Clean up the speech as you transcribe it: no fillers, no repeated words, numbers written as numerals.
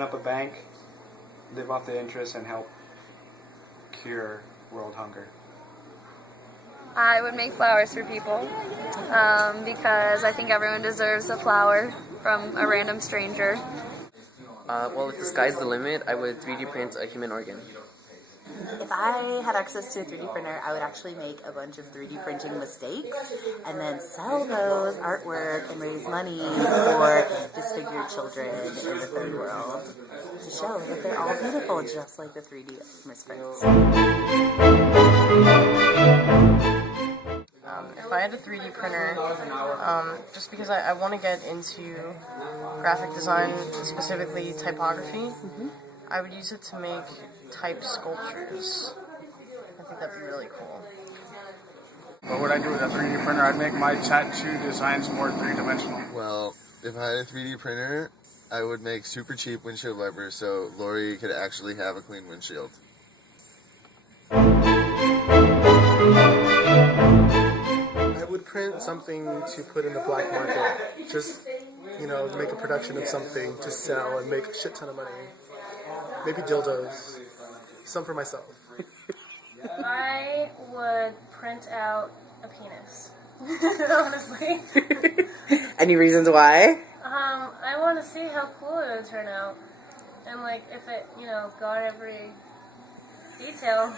open up a bank, live off the interest, and help cure world hunger. I would make flowers for people because I think everyone deserves a flower from a random stranger. Well, if the sky's the limit, I would 3D print a human organ. If I had access to a 3D printer, I would actually make a bunch of 3D printing mistakes and then sell those artwork and raise money for disfigured children in the third world to show that they're all beautiful, just like the 3D misprints. If I had a 3D printer, just because I want to get into graphic design, specifically typography, I would use it to make type sculptures. I think that'd be really cool. What would I do with a 3D printer? I'd make my tattoo designs more three-dimensional. Well, if I had a 3D printer, I would make super cheap windshield wipers so Lori could actually have a clean windshield. I would print something to put in the black market. Just, make a production of something to sell and make a shit ton of money. Maybe dildos. Some for myself. I would print out a penis. Honestly. Any reasons why? I want to see how cool it would turn out. And if it, got every detail.